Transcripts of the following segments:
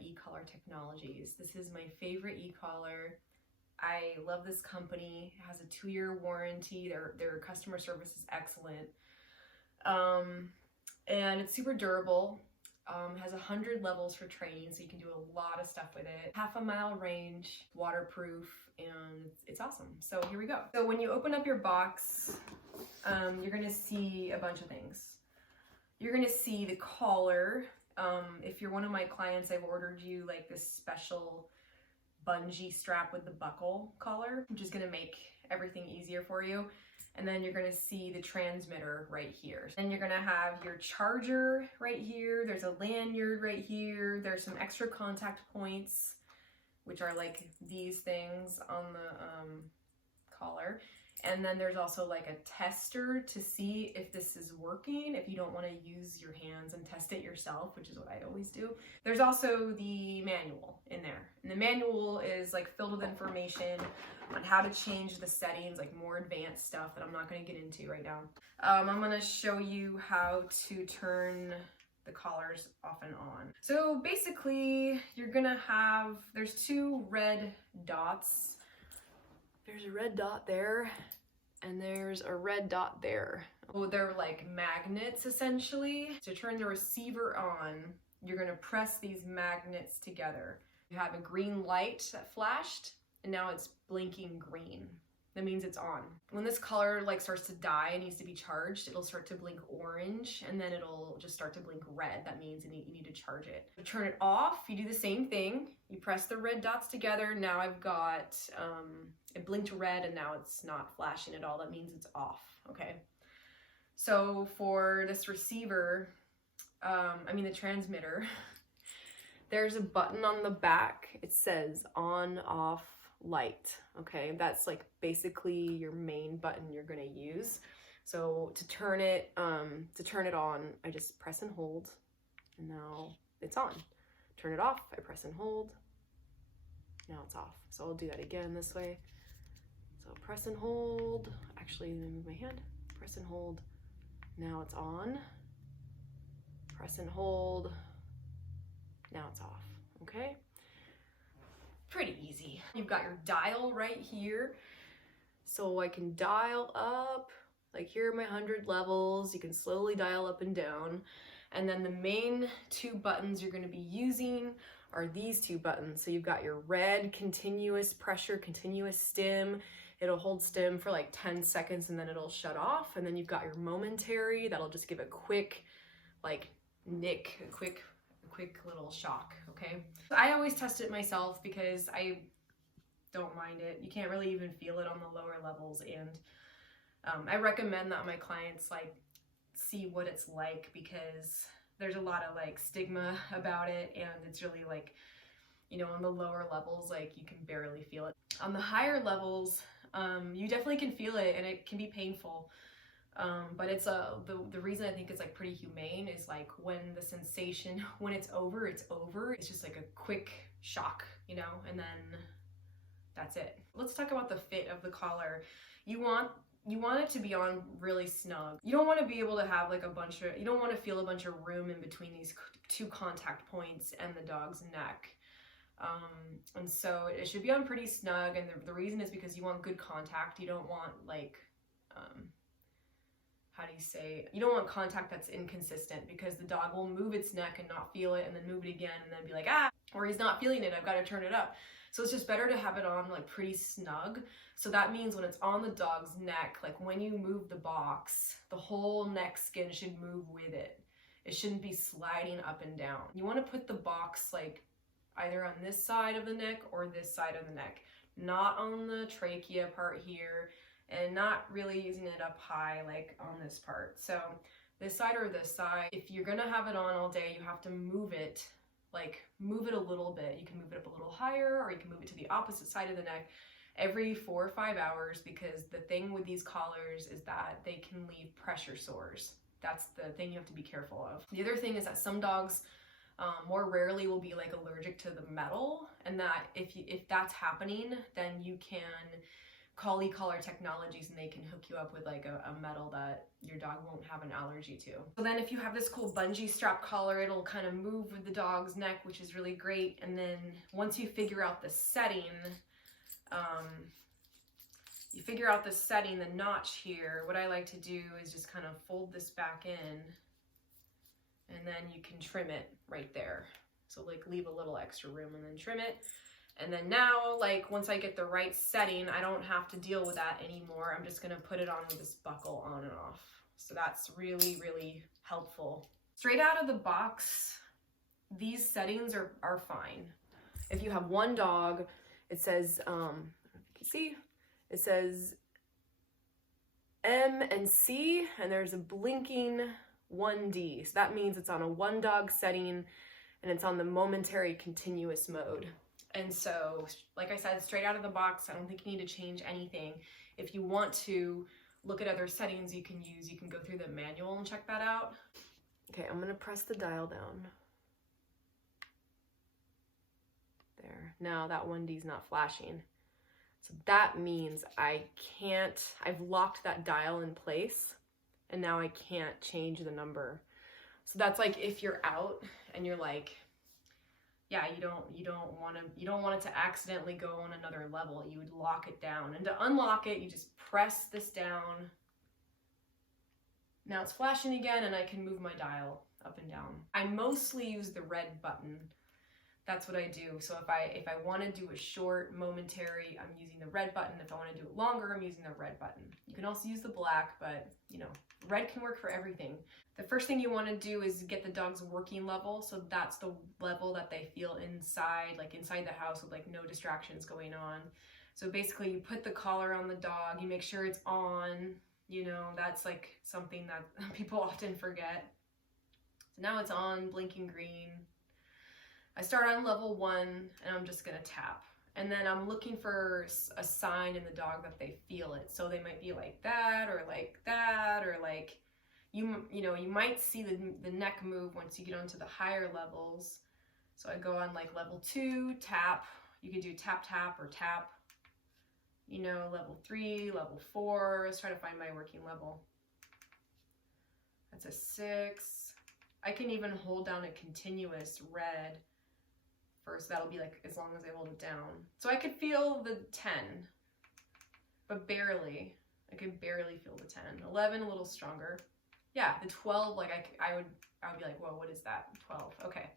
e-collar by Technologies. This is my favorite e-collar. I love this company. It has a 2-year warranty. Their customer service is excellent. And it's super durable. Has 100 levels for training, so you can do a lot of stuff with it. 1/2 mile range, waterproof, and it's awesome. So here we go. So when you open up your box, you're gonna see a bunch of things. You're gonna see the collar. If you're one of my clients, I've ordered you like this special bungee strap with the buckle collar, which is gonna make everything easier for you. And then you're gonna see the transmitter right here. Then you're gonna have your charger right here. There's a lanyard right here. There's some extra contact points, which are like these things on the collar. And then there's also like a tester to see if this is working, if you don't want to use your hands and test it yourself, which is what I always do. There's also the manual in there. And the manual is like filled with information on how to change the settings, like more advanced stuff that I'm not going to get into right now. I'm going to show you how to turn the collars off and on. So basically you're going to have, there's 2 red dots. There's a red dot there, and there's a red dot there. Oh, they're like magnets essentially. To turn the receiver on, you're gonna press these magnets together. You have a green light that flashed, and now it's blinking green. That means it's on. When this collar like starts to die and needs to be charged, it'll start to blink orange, and then it'll just start to blink red. That means you need to charge it. To turn it off, you do the same thing. You press the red dots together. Now I've got, it blinked red and now it's not flashing at all. That means it's off, okay? So for this receiver, the transmitter, there's a button on the back. It says on, off, light, okay? That's like basically your main button you're gonna use. So to turn it on, I just press and hold, and now it's on. Turn it off, I press and hold, now it's off. So I'll do that again this way. So press and hold, actually let me move my hand, press and hold, now it's on, press and hold, now it's off, okay? Pretty easy. You've got your dial right here, so I can dial up, like here are my 100 levels. You can slowly dial up and down, and then the main 2 buttons you're going to be using are these 2 buttons. So you've got your red continuous pressure, continuous stim. It'll hold stim for like 10 seconds and then it'll shut off, and then you've got your momentary that'll just give a quick like nick, a quick little shock, okay? I always test it myself because I don't mind it. You can't really even feel it on the lower levels, and I recommend that my clients like see what it's like, because there's a lot of like stigma about it, and it's really like, you know, on the lower levels, like you can barely feel it. On the higher levels, you definitely can feel it, and it can be painful. But it's the reason I think it's like pretty humane is like when the sensation, when it's over, it's over. It's just like a quick shock, you know, and then that's it. Let's talk about the fit of the collar. You want it to be on really snug. You don't want to be able to have like you don't want to feel a bunch of room in between these 2 contact points and the dog's neck. And so it should be on pretty snug, and the reason is because you want good contact. You don't want like, you don't want contact that's inconsistent, because the dog will move its neck and not feel it, and then move it again and then be like, ah, or he's not feeling it, I've got to turn it up. So it's just better to have it on like pretty snug. So that means when it's on the dog's neck, like when you move the box, the whole neck skin should move with it. It shouldn't be sliding up and down. You want to put the box like either on this side of the neck or this side of the neck, not on the trachea part here, and not really using it up high like on this part. So this side or this side, if you're gonna have it on all day, you have to move it a little bit. You can move it up a little higher, or you can move it to the opposite side of the neck every 4 or 5 hours, because the thing with these collars is that they can leave pressure sores. That's the thing you have to be careful of. The other thing is that some dogs more rarely will be like allergic to the metal, and that if that's happening, then you can Collar Technologies, and they can hook you up with like a metal that your dog won't have an allergy to. So then if you have this cool bungee strap collar, it'll kind of move with the dog's neck, which is really great. And then once you figure out the setting, the notch here, what I like to do is just kind of fold this back in, and then you can trim it right there. So like leave a little extra room and then trim it. And then now, like once I get the right setting, I don't have to deal with that anymore. I'm just gonna put it on with this buckle on and off. So that's really, really helpful. Straight out of the box, these settings are fine. If you have one dog, it says, if you can see, it says M and C, and there's a blinking 1D. So that means it's on a one dog setting, and it's on the momentary continuous mode. And so, like I said, straight out of the box, I don't think you need to change anything. If you want to look at other settings you can go through the manual and check that out. Okay, I'm gonna press the dial down. There, now that 1D is not flashing. So that means I've locked that dial in place, and now I can't change the number. So that's like if you're out and you're like, yeah, you don't want it to accidentally go on another level. You would lock it down. And to unlock it, you just press this down. Now it's flashing again, and I can move my dial up and down. I mostly use the red button. That's what I do. So if I want to do a short momentary, I'm using the red button. If I want to do it longer, I'm using the red button. You can also use the black, but you know, red can work for everything. The first thing you want to do is get the dog's working level. So that's the level that they feel inside, like inside the house with like no distractions going on. So basically you put the collar on the dog, you make sure it's on, you know, that's like something that people often forget. So now it's on, blinking green. I start on level 1, and I'm just gonna tap. And then I'm looking for a sign in the dog that they feel it. So they might be like that, or like, you might see the neck move once you get onto the higher levels. So I go on like level 2, tap. You could do tap, tap, or tap. You know, level 3, level 4. Let's try to find my working level. That's a 6. I can even hold down a continuous red. First, that'll be like as long as I hold it down. So I could feel the 10, but barely. I could barely feel the 10. 11, a little stronger. Yeah, the 12, like I would be like, whoa, what is that? 12, okay.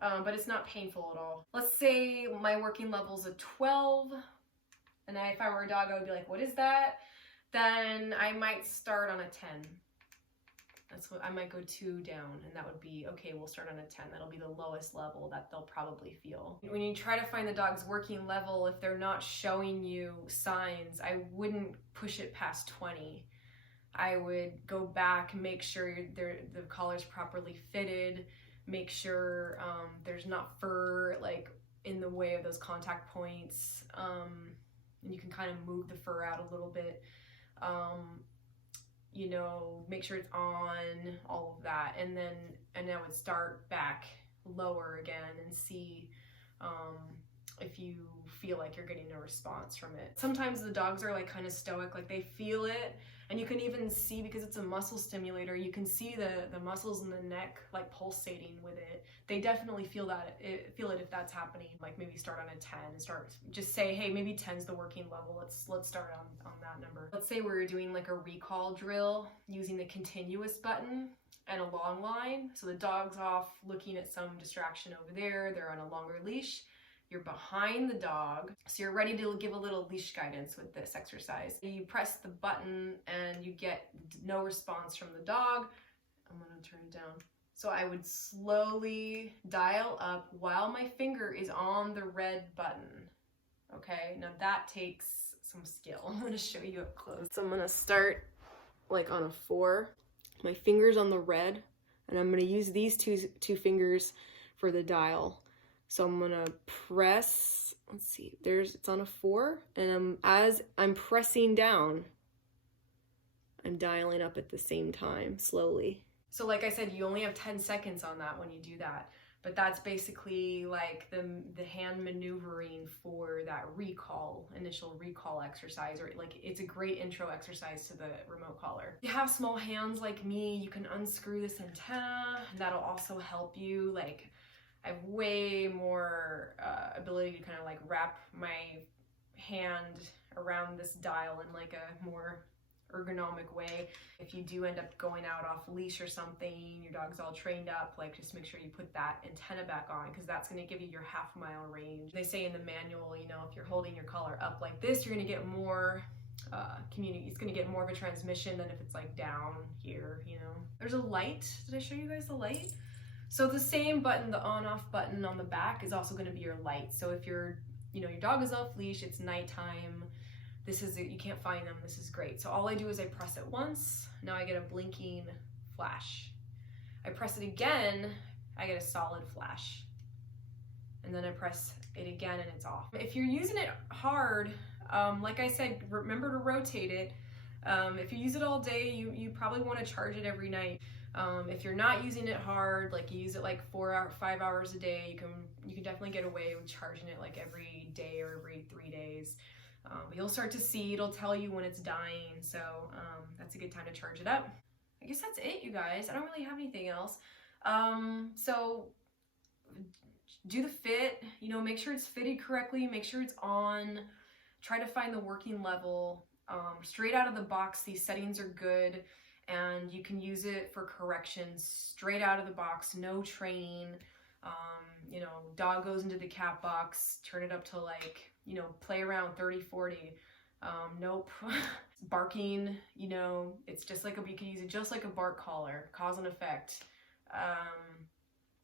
But it's not painful at all. Let's say my working level's a 12, and if I were a dog, I would be like, what is that? Then I might start on a 10. That's what I might go 2 down, and that would be, okay, we'll start on a 10. That'll be the lowest level that they'll probably feel. When you try to find the dog's working level, if they're not showing you signs, I wouldn't push it past 20. I would go back and make sure the collar's properly fitted, make sure there's not fur like in the way of those contact points, and you can kind of move the fur out a little bit. You know, make sure it's on, all of that, and then I would start back lower again and see if you feel like you're getting a response from it. Sometimes the dogs are like kind of stoic, like they feel it, and you can even see, because it's a muscle stimulator, you can see the muscles in the neck like pulsating with it. They definitely feel it if that's happening. Like maybe start on a 10 and just say, hey, maybe 10's the working level. Let's start on that number. Let's say we're doing like a recall drill using the continuous button and a long line. So the dog's off looking at some distraction over there. They're on a longer leash. You're behind the dog, so you're ready to give a little leash guidance with this exercise. You press the button and you get no response from the dog. I'm gonna turn it down. So I would slowly dial up while my finger is on the red button. Okay, now that takes some skill. I'm gonna show you up close. So I'm gonna start like on a 4. My finger's on the red, and I'm gonna use these two fingers for the dial. So I'm gonna press, let's see, it's on a 4, and as I'm pressing down, I'm dialing up at the same time, slowly. So like I said, you only have 10 seconds on that when you do that. but that's basically like the hand maneuvering for that initial recall exercise, or like it's a great intro exercise to the remote collar. If you have small hands like me, you can unscrew this antenna. That'll also help you. Like, I have way more ability to kind of like wrap my hand around this dial in like a more ergonomic way. If you do end up going out off leash or something, your dog's all trained up, like just make sure you put that antenna back on, because that's going to give you your half-mile range. They say in the manual, you know, if you're holding your collar up like this, you're going to get more it's going to get more of a transmission than if it's like down here, you know. There's a light. Did I show you guys the light? So the same button, the on-off button on the back, is also going to be your light. So if you're, you know, your dog is off leash, it's nighttime, this is it, you can't find them, this is great. So all I do is I press it once, now I get a blinking flash. I press it again, I get a solid flash. And then I press it again and it's off. If you're using it hard, like I said, remember to rotate it. If you use it all day, you probably want to charge it every night. If you're not using it hard, like you use it like 5 hours a day, you can definitely get away with charging it like every day or every 3 days. You'll start to see, it'll tell you when it's dying, so that's a good time to charge it up. I guess that's it, you guys. I don't really have anything else. So do the fit, you know, make sure it's fitted correctly, make sure it's on, try to find the working level. Straight out of the box, these settings are good, and you can use it for corrections straight out of the box, no training. You know, dog goes into the cat box, turn it up to like, you know, play around 30, 40. Nope. Barking, you know, it's just like you can use it just like a bark collar, cause and effect.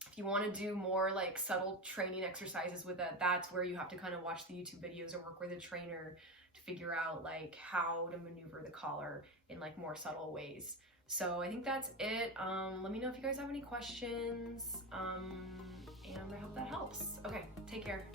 If you want to do more like subtle training exercises with that, that's where you have to kind of watch the YouTube videos or work with a trainer to figure out like how to maneuver the collar in like more subtle ways. So I think that's it. Let me know if you guys have any questions, and I hope that helps. Okay, take care.